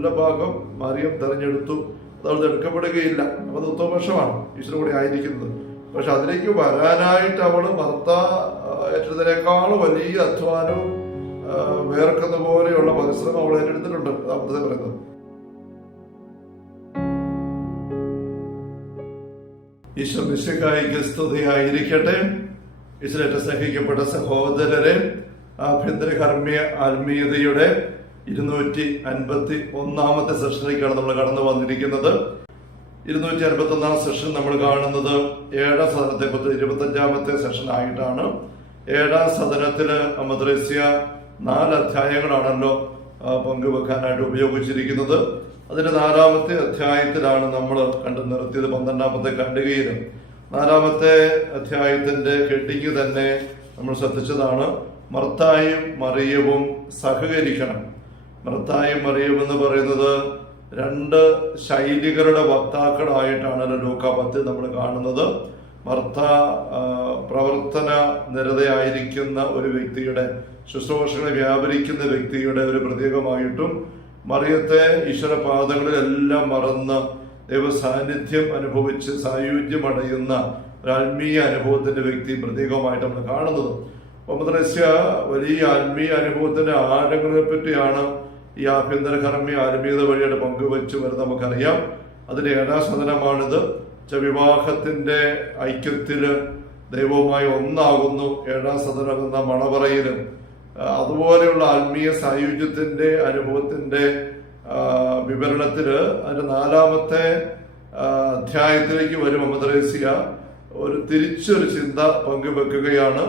നല്ല ഭാഗം മറിയം തെരഞ്ഞെടുത്തു. അത് അവിടെ എടുക്കപ്പെടുകയില്ല. അപ്പൊ അത് ഉത്തമപക്ഷമാണ്. ഈശ്വര കൂടി ആയിരിക്കുന്നത്. പക്ഷെ അതിലേക്ക് വരാനായിട്ട് അവൾ ഭർത്ത ഏറ്റെടുത്തതിനേക്കാൾ വലിയ അധ്വാനവും വേർക്കുന്ന പോലെയുള്ള പരിശ്രമം അവൾ ഏറ്റെടുത്തിട്ടുണ്ട്. അതാണ് പറയുന്നത്. ഈശ്വര നിശ്ചയക്കായിക്ക് സ്തുതിയായിരിക്കട്ടെ. ഈശ്വരേറ്റ സ്നേഹിക്കപ്പെട്ട സഹോദരരെ ആഭ്യന്തര കർമ്മീയ ആത്മീയതയുടെ ഇരുന്നൂറ്റി അൻപത്തി ഒന്നാമത്തെ സെഷനിലേക്കാണ് നമ്മൾ കടന്നു വന്നിരിക്കുന്നത്. ഇരുന്നൂറ്റി അൻപത്തി ഒന്നാം സെഷൻ നമ്മൾ കാണുന്നത് ഏഴാം സദനത്തെ കുറിച്ച് ഇരുപത്തി അഞ്ചാമത്തെ സെഷൻ ആയിട്ടാണ്. ഏഴാം സദനത്തിൽ മദ്രസ്യ നാല് അധ്യായങ്ങളാണല്ലോ പങ്കുവെക്കാനായിട്ട് ഉപയോഗിച്ചിരിക്കുന്നത്. അതിന്റെ നാലാമത്തെ അധ്യായത്തിലാണ് നമ്മൾ കണ്ടു നിർത്തിയത് പന്ത്രണ്ടാമത്തെ ഖണ്ഡികയിലും. നാലാമത്തെ അധ്യായത്തിന്റെ ഹെഡിങ് തന്നെ നമ്മൾ ശ്രദ്ധിച്ചതാണ്. മർത്തായും മറിയവും സഹകരിക്കണം. മർത്തായും മറിയും എന്ന് പറയുന്നത് രണ്ട് ശൈലികളുടെ വക്താക്കളായിട്ടാണ് ലൂക്ക പത്തിൽ നമ്മൾ കാണുന്നത്. മർത്ത പ്രവർത്തന നിരതയായിരിക്കുന്ന ഒരു വ്യക്തിയുടെ ശുശ്രൂഷകളെ വ്യാപരിക്കുന്ന വ്യക്തിയുടെ ഒരു പ്രതീകമായിട്ടും മറിയത്തെ ഈശ്വര പാദങ്ങളിൽ എല്ലാം മറന്ന് ദൈവസാന്നിധ്യം അനുഭവിച്ച് സായുജ്യമടയുന്ന ഒരു ആത്മീയ അനുഭവത്തിന്റെ വ്യക്തി പ്രതീകമായിട്ട് നമ്മൾ കാണുന്നത്. ഒമ്പതരസ്യ വലിയ ആത്മീയ അനുഭവത്തിന്റെ ആഴങ്ങളെ പറ്റിയാണ് ഈ ആഭ്യന്തര കർമ്മി ആത്മീയത വഴിയുടെ പങ്കുവച്ചു വരുന്നത് നമുക്കറിയാം. അതിന്റെ ഏഴാം സദനമാണിത് ച ഐക്യത്തിൽ ദൈവവുമായി ഒന്നാകുന്നു. ഏഴാം സദനം എന്ന മണവറയിലും അതുപോലെയുള്ള ആത്മീയ സായുജ്യത്തിന്റെ അനുഭവത്തിന്റെ വിവരണത്തിൽ അതിന്റെ നാലാമത്തെ അധ്യായത്തിലേക്ക് വരും മമദ്രേസ്യ ഒരു തിരിച്ചൊരു ചിന്ത പങ്കുവെക്കുകയാണ്.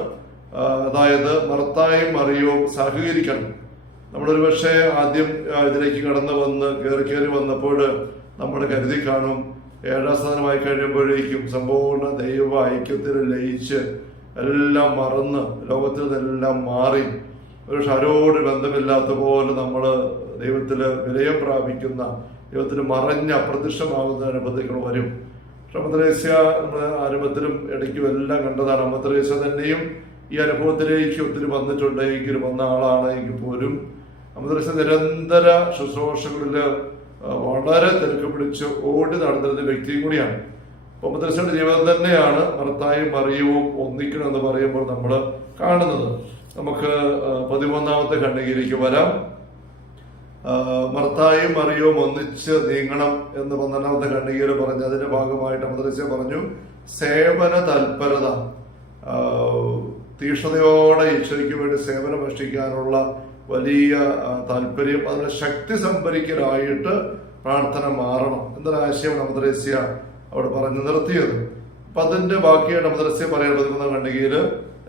അതായത് മർത്തായും മറിയവും സഹകരിക്കണം. നമ്മളൊരു പക്ഷേ ആദ്യം ഇതിലേക്ക് കടന്നു വന്ന് കയറി കയറി വന്നപ്പോൾ നമ്മൾ കരുതി കാണും ഏഴാം സ്ഥാനമായി കഴിയുമ്പോഴേക്കും സമ്പൂർണ ദൈവ ഐക്യത്തിൽ ലയിച്ച് എല്ലാം മറന്ന് ലോകത്തിൽ നിന്നെല്ലാം മാറി ഒരു ഷരോട് ബന്ധമില്ലാത്ത പോലെ നമ്മൾ ദൈവത്തിൽ വിലയം പ്രാപിക്കുന്ന ദൈവത്തിന് മറഞ്ഞ് അപ്രത്യക്ഷമാകുന്ന അനുഭവത്തേക്ക് വരും. പക്ഷെ നമ്മൾ ആരംഭത്തിലും ഇടയ്ക്കും എല്ലാം കണ്ടതാണ്. അമ്മത്രേസ്യ തന്നെയും ഈ അനുഭവത്തിലേക്ക് ഒത്തിരി വന്നിട്ടുണ്ടെങ്കിൽ വന്ന ആളാണെങ്കിൽ പോലും അമദ്രേസ്യ നിരന്തര ശുശ്രൂഷകളിൽ വളരെ തിരക്ക് പിടിച്ച് ഓടി നടന്നിരുന്ന വ്യക്തിയും കൂടിയാണ്. അമൃതദർശന്റെ ജീവിതം തന്നെയാണ് ഭർത്തായും മറിയവും ഒന്നിക്കണം എന്ന് പറയുമ്പോൾ നമ്മൾ കാണുന്നത്. നമുക്ക് പതിമൂന്നാമത്തെ ഖണ്ഡികയിലേക്ക് വരാം. മർത്തായും മറിയവും ഒന്നിച്ച് നീങ്ങണം എന്ന് പന്ത്രണ്ടാമത്തെ ഖണ്ഡികയിൽ പറഞ്ഞു അതിന്റെ ഭാഗമായിട്ട് മദ്രസ്യ പറഞ്ഞു സേവന തൽപരത. തീക്ഷണതയോടെ ഈശോയ്ക്ക് വേണ്ടി സേവനം അനുഷ്ഠിക്കാനുള്ള വലിയ താല്പര്യം അതിന് ശക്തി സംഭരിക്കലായിട്ട് പ്രാർത്ഥന മാറണം. എന്നൊരാശയമാണ് മദ്രസ്യ അവിടെ പറഞ്ഞു നിർത്തിയത്. അപ്പൊ അതിന്റെ ബാക്കിയായിട്ട് മദ്രസ്യ പറയാൻ കണ്ടെങ്കിൽ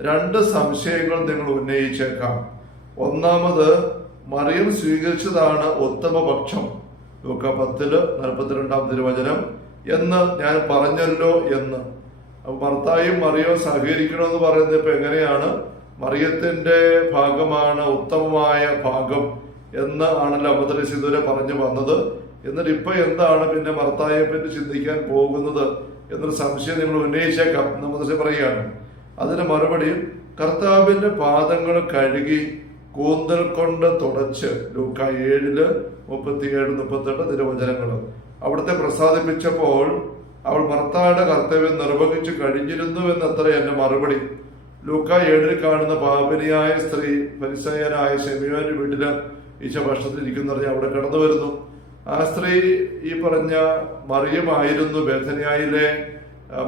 രണ്ട് സംശയങ്ങൾ നിങ്ങൾ ഉന്നയിച്ചേക്കാം. ഒന്നാമത് മറിയം സ്വീകരിച്ചതാണ് ഉത്തമ പക്ഷം ലൂക്ക പത്തിൽ നാൽപ്പത്തിരണ്ടാം തിരുവചനം എന്ന് ഞാൻ പറഞ്ഞല്ലോ എന്ന്. ഭർത്തായും മറിയോ സഹകരിക്കണമെന്ന് പറയുന്നത് ഇപ്പൊ എങ്ങനെയാണ്? മറിയത്തിന്റെ ഭാഗമാണ് ഉത്തമമായ ഭാഗം എന്ന് ആണല്ലോ അബദ്രസ് ഇതുവരെ പറഞ്ഞു വന്നത്. എന്നിട്ട് ഇപ്പൊ എന്താണ് പിന്നെ മർത്തായെ പറ്റി ചിന്തിക്കാൻ പോകുന്നത് എന്നൊരു സംശയം നിങ്ങൾ ഉന്നയിച്ചേക്കാം. എന്ന് പറയുകയാണ്. അതിന് മറുപടി കർത്താവിന്റെ പാദങ്ങൾ കഴുകി കൂന്തൽ കൊണ്ട് തുടച്ച് ലൂക്ക ഏഴിൽ മുപ്പത്തിയേഴ് മുപ്പത്തെട്ട് തിരുവചനങ്ങൾ. അവിടുത്തെ പ്രസാദിപ്പിച്ചപ്പോൾ അവൾ ഭർത്താവിന്റെ കർത്തവ്യം നിർവഹിച്ചു കഴിഞ്ഞിരുന്നു എന്നത്ര എന്റെ മറുപടി. ലൂക്ക ഏഴിൽ കാണുന്ന പാപിനിയായ സ്ത്രീ പരിസയനായ ഷെമിയോന്റെ വീട്ടിൽ ഈശ ഭക്ഷണത്തിൽ ഇരിക്കുന്ന അവിടെ കടന്നു വരുന്നു. ആ സ്ത്രീ ഈ പറഞ്ഞ മറിയമായിരുന്നു ബേധനയായിലെ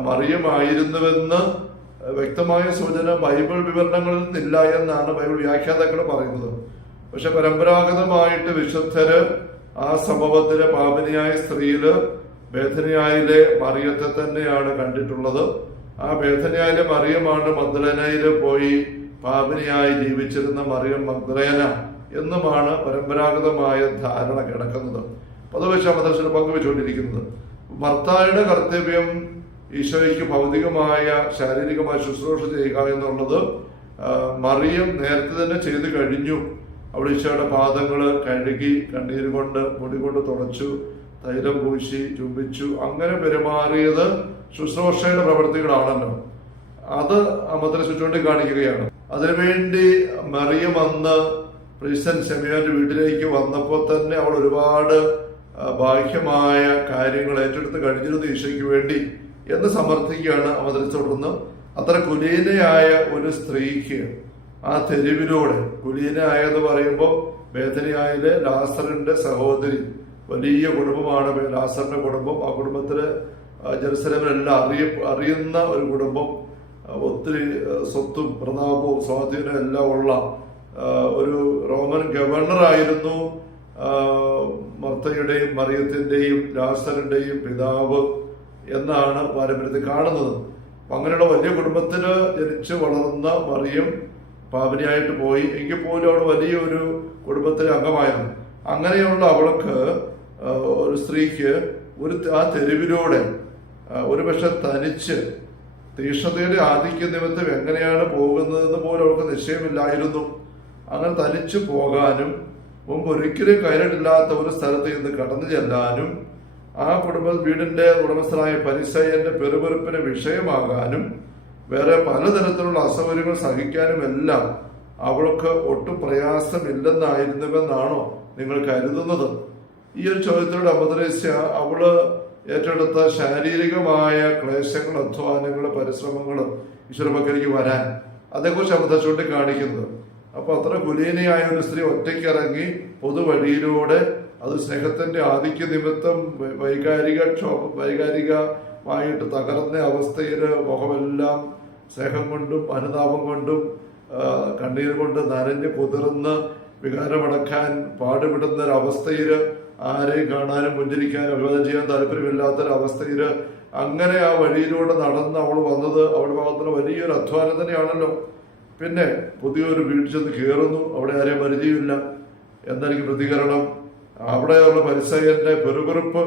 മറിയമായിരുന്നുവെന്ന് വ്യക്തമായ സൂചന ബൈബിൾ വിവരണങ്ങളിൽ നിന്നില്ല എന്നാണ് ബൈബിൾ വ്യാഖ്യാതാക്കൾ പറയുന്നത്. പക്ഷെ പരമ്പരാഗതമായിട്ട് വിശുദ്ധര് ആ സംഭവത്തിലെ പാപനിയായ സ്ത്രീയിൽ ബേഥനിയായിലെ മറിയത്തെ തന്നെയാണ് കണ്ടിട്ടുള്ളത്. ആ ബേഥനയായാലും മറിയമാണ് മദ്രനയിൽ പോയി പാപിനിയായി ജീവിച്ചിരുന്ന മറിയം മഗ്ദലേന എന്നുമാണ് പരമ്പരാഗതമായ ധാരണ കിടക്കുന്നത്. പൊതുവെ മദ്രസ പങ്കുവെച്ചുകൊണ്ടിരിക്കുന്നത്. ഭർത്താവിന്റെ കർത്തവ്യം ഈശോയ്ക്ക് ഭൗതികമായ ശാരീരികമായ ശുശ്രൂഷ ചെയ്യുക എന്നുള്ളത് മറിയം നേരത്തെ തന്നെ ചെയ്തു കഴിഞ്ഞു. അവിടെ ഈശോയുടെ പാദങ്ങൾ കഴുകി കണ്ണീര് കൊണ്ട് മുടി കൊണ്ട് തുടച്ചു തൈലം പൂശി ചുംബിച്ചു അങ്ങനെ പെരുമാറിയത് ശുശ്രൂഷയുടെ പ്രവൃത്തികളാണല്ലോ അത് മദ്രസ ചൂണ്ടിക്കാണിക്കുകയാണ് അതിനുവേണ്ടി മറിയ അന്ന് പ്രീസൻ സെമിനാറിന്റെ വീട്ടിലേക്ക് വന്നപ്പോൾ തന്നെ അവൾ ഒരുപാട് ബാഹ്യമായ കാര്യങ്ങൾ ഏറ്റെടുത്ത് കഴിഞ്ഞിരുന്നു ഈശോയ്ക്ക് വേണ്ടി എന്ന് സമർത്ഥിക്കുകയാണ് അവതരിച്ച് തുടർന്ന്. അത്ര കുലീനയായ ഒരു സ്ത്രീക്ക് ആ തെരുവിലൂടെ കുലീനയായെന്ന് പറയുമ്പോൾ വേദനയായിലെ ലാസറിന്റെ സഹോദരി വലിയ കുടുംബമാണ് ലാസറിന്റെ കുടുംബം. ആ കുടുംബത്തിൽ ജെറുസലേമിലെല്ലാം അറിയ അറിയുന്ന ഒരു കുടുംബം ഒത്തിരി സ്വത്തും പ്രതാപവും സ്വാധീനവും എല്ലാം ഉള്ള ഒരു റോമൻ ഗവർണറായിരുന്നു മർത്തയുടെയും മറിയത്തിന്റെയും ലാസറിന്റെയും പിതാവ് എന്നാണ് പാരമ്പര്യത്തിൽ കാണുന്നത്. അങ്ങനെയുള്ള വലിയ കുടുംബത്തിൽ ജനിച്ച് വളർന്ന മറിയം പാപനിയായിട്ട് പോയി. എങ്കിൽ പോലും അവൾ വലിയൊരു കുടുംബത്തിലെ അംഗമായിരുന്നു. അങ്ങനെയുള്ള അവൾക്ക് ഒരു സ്ത്രീക്ക് ഒരു ആ തെരുവിലൂടെ ആ, ഒരു പക്ഷെ തനിച്ച് തീഷ്ണതയുടെ ആധിക്യ നിമിത്തം എങ്ങനെയാണ് പോകുന്നതെന്ന് പോലും അവർക്ക് നിശ്ചയമില്ലായിരുന്നു. അങ്ങനെ തനിച്ചു പോകാനും മുമ്പ് ഒരിക്കലും കയറിട്ടില്ലാത്ത ഒരു സ്ഥലത്ത് ഇന്ന് കടന്നു ചെല്ലാനും ആ കുടുംബ വീടിന്റെ ഉടമസ്ഥനായ പരിസയന്റെ പെരുപെറുപ്പിന് വിഷയമാകാനും വേറെ പലതരത്തിലുള്ള അസൗകര്യങ്ങൾ സഹിക്കാനും എല്ലാം അവൾക്ക് ഒട്ടും പ്രയാസമില്ലെന്നായിരുന്നുവെന്നാണോ നിങ്ങൾ കരുതുന്നത്? ഈ ഒരു ചോദ്യത്തിലൂടെ അമദ്രേസ്യ അവൾ ഏറ്റെടുത്ത ശാരീരികമായ ക്ലേശങ്ങൾ അധ്വാനങ്ങൾ പരിശ്രമങ്ങൾ ഈശ്വരഭക്തിക്ക് വരാൻ അതേക്കുറിച്ച് അബദ്ധ ചൂണ്ടിക്കാണിക്കുന്നത്. അപ്പൊ അത്ര കുലീനയായ ഒരു സ്ത്രീ ഒറ്റയ്ക്കിറങ്ങി പൊതുവഴിയിലൂടെ അത് സ്നേഹത്തിന്റെ ആധിക്യ നിമിത്തം വൈകാരിക വൈകാരികമായിട്ട് തകർന്ന അവസ്ഥയിൽ മുഖമെല്ലാം സ്നേഹം കൊണ്ടും അനുതാപം കൊണ്ടും കണ്ണീർ കൊണ്ട് നനഞ്ഞ് കുതിർന്ന് വികാരമടക്കാൻ പാടുപെടുന്ന ഒരു അവസ്ഥയിൽ ആരെയും കാണാനും പുഞ്ചിരിക്കാനും അഭിവാദം ചെയ്യാൻ താല്പര്യമില്ലാത്തൊരവസ്ഥയിൽ അങ്ങനെ ആ വഴിയിലൂടെ നടന്ന് അവൾ വന്നത് അവളുടെ ഭാഗത്തുള്ള വലിയൊരു അധ്വാനം തന്നെയാണല്ലോ. പിന്നെ പുതിയൊരു വീട്ടിൽ ചെന്ന് കയറുന്നു അവിടെ ആരെയും പരിചയമില്ല. എന്തായിരിക്കും പ്രതികരണം? അവിടെയുള്ള പരിസയന്റെ പെറുപെറുപ്പ്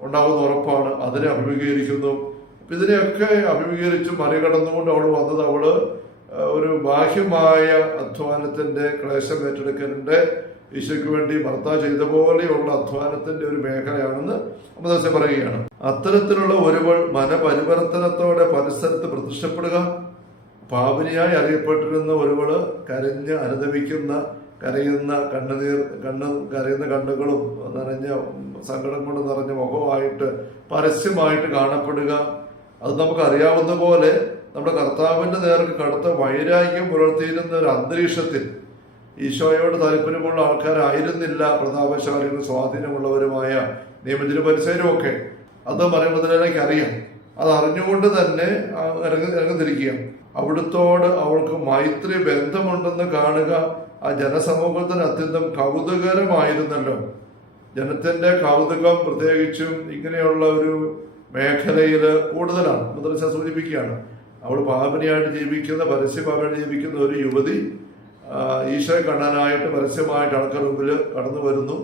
ഉണ്ടാകുന്ന ഉറപ്പാണ്. അതിനെ അഭിമുഖീകരിക്കുന്നു. ഇതിനെയൊക്കെ അഭിമുഖീകരിച്ച് മറികടന്നുകൊണ്ട് അവൾ വന്നത് അവൾ ഒരു ബാഹ്യമായ അധ്വാനത്തിന്റെ ക്ലേശം ഏറ്റെടുക്കലിന്റെ ഈശോയ്ക്ക് വേണ്ടി ഭർത്താവ് ചെയ്ത പോലെയുള്ള അധ്വാനത്തിന്റെ ഒരു മേഖലയാണെന്ന് അമ്മദാസ പറയുകയാണ്. അത്തരത്തിലുള്ള ഒരുവൾ മനപരിവർത്തനത്തോടെ പരിസരത്ത് പ്രത്യക്ഷപ്പെടുക പാപിനിയായി അറിയപ്പെട്ടിരുന്ന ഒരുവൾ കരഞ്ഞ് അനുദവിക്കുന്ന കരയുന്ന കണ്ണുനീർ കണ്ണ് കരയുന്ന കണ്ണുകളും നിറഞ്ഞ സങ്കടം കൊണ്ട് നിറഞ്ഞ മുഖമായിട്ട് പരസ്യമായിട്ട് കാണപ്പെടുക. അത് നമുക്ക് അറിയാവുന്ന പോലെ നമ്മുടെ കർത്താവിന്റെ നേർക്ക് കടുത്ത വൈരാഗ്യം പുലർത്തിയിരുന്ന ഒരു അന്തരീക്ഷത്തിൽ ഈശോയോട് താല്പര്യമുള്ള ആൾക്കാരായിരുന്നില്ല. പ്രതാപശാലികളും സ്വാധീനമുള്ളവരുമായ നിയമത്തിന് പരിസരവും ഒക്കെ. അത് മറിയമുദ്രയിലേക്ക് അറിയാം. അത് അറിഞ്ഞുകൊണ്ട് തന്നെ ഇറങ്ങി ഇറങ്ങിത്തിരിക്കുക അവിടുത്തോട് അവൾക്ക് മൈത്രി ബന്ധമുണ്ടെന്ന് കാണുക ആ ജനസമൂഹത്തിന് അത്യന്തം കൗതുകരമായിരുന്നല്ലോ ജനത്തിന്റെ കൗതുകം പ്രത്യേകിച്ചും ഇങ്ങനെയുള്ള ഒരു മേഖലയിൽ കൂടുതലാണ്. മുദ്രശ സൂചിപ്പിക്കുകയാണ്. അവൾ പാപനിയായിട്ട് ജീവിക്കുന്ന പരസ്യമായിട്ട് ജീവിക്കുന്ന ഒരു യുവതി ഈശോയെ കാണാനായിട്ട് പരസ്യമായിട്ട് ആൾക്കാർ മുമ്പിൽ കടന്നു വരുന്നു.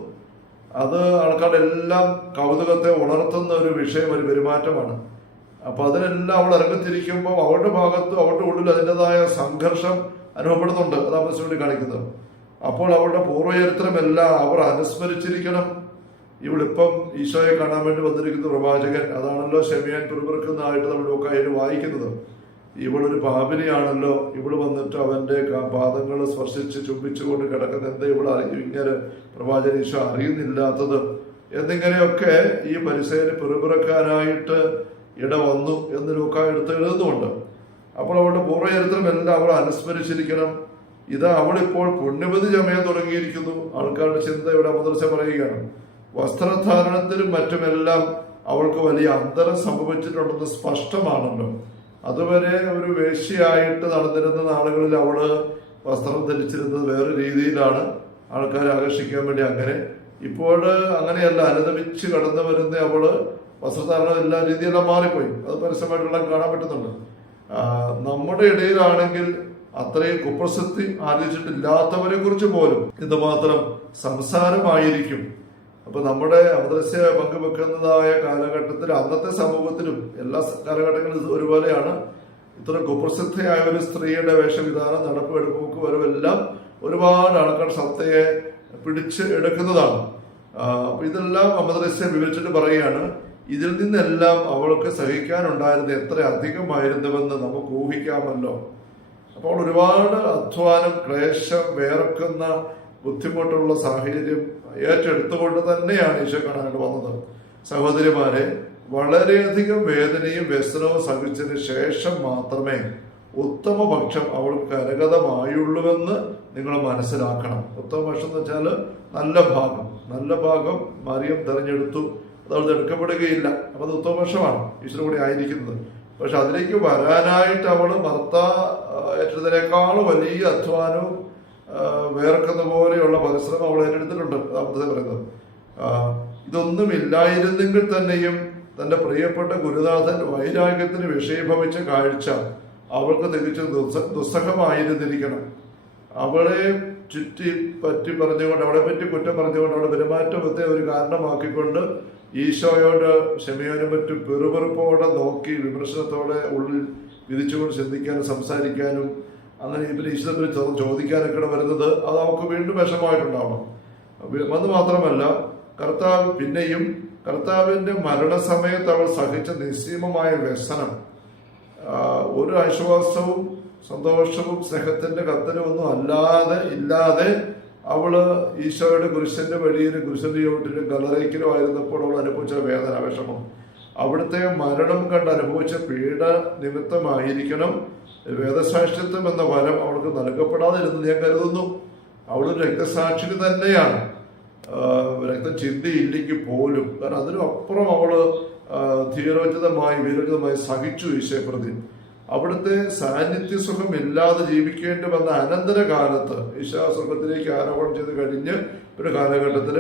അത് ആൾക്കാരുടെ എല്ലാം കൗതുകത്തെ ഉണർത്തുന്ന ഒരു വിഷയം ഒരു പെരുമാറ്റമാണ്. അപ്പൊ അതിനെല്ലാം അവൾ ഇറങ്ങിത്തിരിക്കുമ്പോൾ അവളുടെ ഭാഗത്ത് അവളുടെ ഉള്ളിൽ അതിന്റെതായ സംഘർഷം അനുഭവപ്പെടുന്നുണ്ട്. അത് അവസ്ഥ വേണ്ടി കാണിക്കുന്നത്. അപ്പോൾ അവളുടെ പൂർവചരിത്രമെല്ലാം അവർ അനുസ്മരിച്ചിരിക്കണം. ഇവളിപ്പം ഈശോയെ കാണാൻ വേണ്ടി വന്നിരിക്കുന്ന പ്രവാചകൻ അതാണല്ലോ ഷെമിയാൻ പിറുപിറുക്കുന്നതായിട്ട് നമ്മൾ ഒക്കെ വായിക്കുന്നത്. ഇവളൊരു പാപിനിയാണല്ലോ. ഇവൾ വന്നിട്ട് അവന്റെ പാദങ്ങൾ സ്പർശിച്ച് ചുംബിച്ചുകൊണ്ട് കിടക്കുന്ന എന്താ ഇവൾ അറിയും ഇങ്ങനെ പ്രവാചന ഈശോ അറിയുന്നില്ലാത്തത്? എന്നിങ്ങനെയൊക്കെ ഈ പരിസേന പിറുപിറക്കാനായിട്ട് ഇട വന്നു എന്ന് ലൂക്ക എടുത്ത് എഴുതുന്നുണ്ട്. അപ്പോൾ അവളുടെ പൂർവചരിത്രമെല്ലാം അവൾ അനുസ്മരിച്ചിരിക്കണം. ഇത് അവളിപ്പോൾ പുണ്യവതി ചമയാൻ തുടങ്ങിയിരിക്കുന്നു. ആൾക്കാരുടെ ചിന്ത ഇവിടെ മുതിർച്ച പറയുകയാണ്. വസ്ത്രധാരണത്തിനും മറ്റുമെല്ലാം അവൾക്ക് വലിയ അന്തരം സംഭവിച്ചിട്ടുണ്ടെന്ന് സ്പഷ്ടമാണല്ലോ. അതുവരെ ഒരു വേശ്യയായിട്ട് നടന്നിരുന്ന നാളുകളിൽ അവൾ വസ്ത്രം ധരിച്ചിരുന്നത് വേറെ രീതിയിലാണ് ആൾക്കാരെ ആകർഷിക്കാൻ വേണ്ടി അങ്ങനെ. ഇപ്പോൾ അങ്ങനെയല്ല അനുദമിച്ച് കടന്നു വരുന്ന അവൾ വസ്ത്രധാരണം എല്ലാ രീതിയെല്ലാം മാറിപ്പോയി. അത് പരസ്യമായിട്ടുള്ള കാണാൻ പറ്റുന്നുണ്ട്. നമ്മുടെ ഇടയിലാണെങ്കിൽ അത്രയും കുപ്രസിദ്ധി ആർജിച്ചിട്ടില്ലാത്തവരെ കുറിച്ച് പോലും ഇത് മാത്രം സംസാരമായിരിക്കും. അപ്പൊ നമ്മുടെ അമൃതസ്യ പങ്കുവെക്കുന്നതായ കാലഘട്ടത്തിൽ അന്നത്തെ സമൂഹത്തിലും എല്ലാ കാലഘട്ടങ്ങളിലും ഒരുപോലെയാണ്. ഇത്ര കുപ്രസിദ്ധയായ ഒരു സ്ത്രീയുടെ വേഷവിധാനം നടപ്പ് എടുപ്പുമൊക്കെ വരവെല്ലാം ഒരുപാട് ആൾക്കാർ സത്തയെ പിടിച്ച് എടുക്കുന്നതാണ്. അപ്പൊ ഇതെല്ലാം അമദ്രസ്യ വിവരിച്ചിട്ട് പറയുകയാണ് ഇതിൽ നിന്നെല്ലാം അവൾക്ക് സഹിക്കാനുണ്ടായിരുന്നത് എത്ര അധികമായിരുന്നുവെന്ന് നമുക്ക് ഊഹിക്കാമല്ലോ. അപ്പോൾ ഒരുപാട് അധ്വാനം ക്ലേശം വേർക്കുന്ന ബുദ്ധിമുട്ടുള്ള സാഹചര്യം ഏറ്റെടുത്തുകൊണ്ട് തന്നെയാണ് ഈശോ കാണാനായിട്ട് വന്നത്. സഹോദരിമാരെ വളരെയധികം വേദനയും വ്യസനവും സഹിച്ചതിന് ശേഷം മാത്രമേ ഉത്തമ പക്ഷം അവൾക്ക് കരഗതമായുള്ളൂവെന്ന് നിങ്ങൾ മനസ്സിലാക്കണം. ഉത്തമ പക്ഷം എന്ന് വെച്ചാൽ നല്ല ഭാഗം. നല്ല ഭാഗം മറിയം തെരഞ്ഞെടുത്തു. അത് അവൾ എടുക്കപ്പെടുകയില്ല. അപ്പൊ അത് ഉത്തമ പക്ഷമാണ് ഈശ്വരൻ കൂടി ആയിരിക്കുന്നത്. പക്ഷെ അതിലേക്ക് വരാനായിട്ട് അവൾ ഭർത്താ ഏറ്റതിനേക്കാൾ വലിയ അധ്വാനവും വേർക്കുന്ന പോലെയുള്ള പരിശ്രമം അവൾ ഏറ്റെടുത്തിട്ടുണ്ട് അതാമത്തെ പറയുന്നത്. ആ, ഇതൊന്നും ഇല്ലായിരുന്നെങ്കിൽ തന്നെയും തന്റെ പ്രിയപ്പെട്ട ഗുരുനാഥൻ വൈരാഗ്യത്തിന് വിഷയഭവിച്ച കാഴ്ച അവൾക്ക് തികച്ചും ദുസ്സ ദുസ്സഹമായിരുന്നിരിക്കണം. അവളെ ചുറ്റി പറ്റി പറഞ്ഞുകൊണ്ട് അവളെ പറ്റി കുറ്റം പറഞ്ഞുകൊണ്ട് അവളുടെ പെരുമാറ്റത്തെ ഒരു കാരണമാക്കിക്കൊണ്ട് ഈശോയോട് ക്ഷമയോനും മറ്റും പെറുപെറുപ്പോടെ നോക്കി വിമർശനത്തോടെ ഉള്ളിൽ വിധിച്ചുകൊണ്ട് ചിന്തിക്കാനും സംസാരിക്കാനും അങ്ങനെ ഇവർ ഈശ്വരത്തിൽ ചോദിക്കാനൊക്കെ വരുന്നത്. അത് അവർക്ക് വീണ്ടും വിഷമമായിട്ടുണ്ടാവണം അത് മാത്രമല്ല കർത്താവ് പിന്നെയും കർത്താവിന്റെ മരണസമയത്ത് അവൾ സഹിച്ച നിസ്സീമമായ വ്യസനം ഒരു ആശ്വാസവും സന്തോഷവും സ്നേഹത്തിന്റെ കത്തനും ഒന്നും അല്ലാതെ ഇല്ലാതെ അവൾ ഈശോയുടെ കുരിശന്റെ വഴിയിലും കുരിശന്റെ ചുവട്ടിലും കലറയ്ക്കലും ആയിരുന്നപ്പോൾ അവൾ അനുഭവിച്ച വേദന വിഷമം. അവിടുത്തെ മരണം കണ്ട് അനുഭവിച്ച പീഡ നിമിത്തമായിരിക്കണം വേദസാക്ഷിത്വം എന്ന വരം അവൾക്ക് നൽകപ്പെടാതിരുന്നു ഞാൻ കരുതുന്നു. അവൾ രക്തസാക്ഷി തന്നെയാണ്. രക്തം ചിന്തയില്ലെങ്കിൽ പോലും. കാരണം അതിനും അപ്പുറം അവൾ ധീരോചിതമായി വീരോചിതമായി സഹിച്ചു ഈശോയെ പ്രതി. അവിടുത്തെ സാന്നിധ്യ സുഖം ഇല്ലാതെ ജീവിക്കേണ്ടി വന്ന അനന്തര കാലത്ത് ഈശോ ആരോപണം ചെയ്ത് കഴിഞ്ഞ് ഒരു കാലഘട്ടത്തിൽ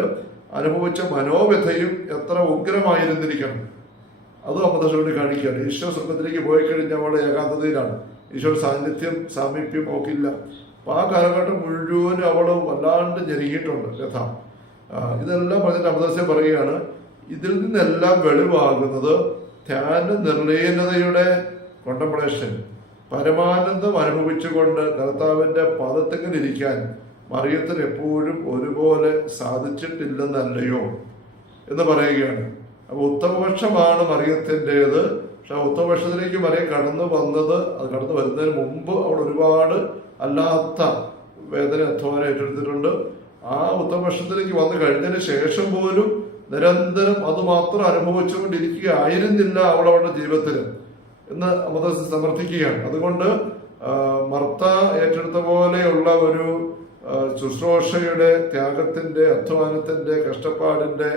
അനുഭവിച്ച മനോവ്യഥയും എത്ര ഉഗ്രമായിരുന്നിരിക്കണം. അതും അമ്മദശോടി കാണിക്കുകയാണ്. ഈശ്വര സ്വർഗത്തിലേക്ക് പോയി കഴിഞ്ഞ അവളുടെ ഏകാന്തതയിലാണ്. ഈശോ സാന്നിധ്യം സാമീപ്യം ഒക്കില്ല അപ്പൊ ആ കാലഘട്ടം മുഴുവനും അവൾ വല്ലാണ്ട് ഞെരുങ്ങിയിട്ടുണ്ട്. കഥ ഇതെല്ലാം പറഞ്ഞിട്ട് അമൃതസ്യ പറയുകയാണ് ഇതിൽ നിന്നെല്ലാം വെളിവാകുന്നത് ധ്യാന നിർലീനതയുടെ കോണ്ടംപ്ലേഷൻ പരമാനന്ദം അനുഭവിച്ചുകൊണ്ട് കർത്താവിന്റെ പദത്തിങ്ങനെ ഇരിക്കാൻ മറിയത്തിന് എപ്പോഴും ഒരുപോലെ സാധിച്ചിട്ടില്ലെന്നല്ലയോ? എന്ന് പറയുകയാണ്. അപ്പോൾ ഉത്തമപക്ഷമാണ് മറിയത്തിന്റെത്. പക്ഷെ ആ വരെ കടന്നു വന്നത് അത് കടന്നു വരുന്നതിന് മുമ്പ് അവിടെ ഒരുപാട് അല്ലാത്ത വേദന അധ്വാനം ഏറ്റെടുത്തിട്ടുണ്ട്. ആ ഉത്തമപക്ഷത്തിലേക്ക് വന്നു കഴിഞ്ഞതിന് ശേഷം പോലും നിരന്തരം അത് മാത്രം അനുഭവിച്ചുകൊണ്ടിരിക്കുകയായിരുന്നില്ല അവൾ അവളുടെ ജീവിതത്തിൽ എന്ന് അമൃത സമർത്ഥിക്കുകയാണ്. അതുകൊണ്ട് മർത്ത ഏറ്റെടുത്ത പോലെയുള്ള ഒരു ശുശ്രൂഷയുടെ ത്യാഗത്തിന്റെ അധ്വാനത്തിന്റെ കഷ്ടപ്പാടിന്റെ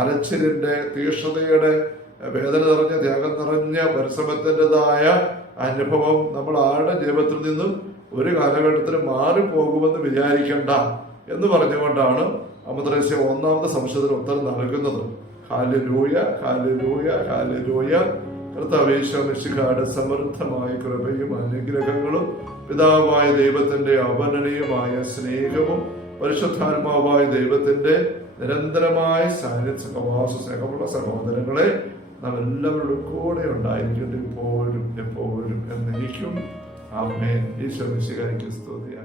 അരച്ചിലിന്റെ തീക്ഷ്ണതയുടെ വേദന നിറഞ്ഞ ത്യാഗം നിറഞ്ഞ പരിശ്രമത്തിന്റെതായ അനുഭവം നമ്മൾ ആരുടെ ജീവിതത്തിൽ നിന്നും ഒരു കാലഘട്ടത്തിൽ മാറിപ്പോകുമെന്ന് വിചാരിക്കണ്ട എന്ന് പറഞ്ഞുകൊണ്ടാണ് അമദ്രസ്യ ഒന്നാമത്തെ സംശയത്തിന് ഉത്തരം നൽകുന്നത്. Hallelujah hallelujah hallelujah. കർത്താവേശ്വമിശികാട് സമൃദ്ധമായ കൃപയും അനുഗ്രഹങ്ങളും പിതാവായ ദൈവത്തിന്റെ അവനനീയമായ സ്നേഹവും പരിശുദ്ധാത്മാവായ ദൈവത്തിന്റെ നിരന്തരമായ സാന്നിധ്യ സഹോദരങ്ങളെ നാം എല്ലാവരുടെ കൂടെ ഉണ്ടായിരിക്കട്ടെ ഇപ്പോഴും എപ്പോഴും എന്നെനിക്കും അമ്മേ ഈശോ മിശികാരിക്ക് സ്തുതിയായി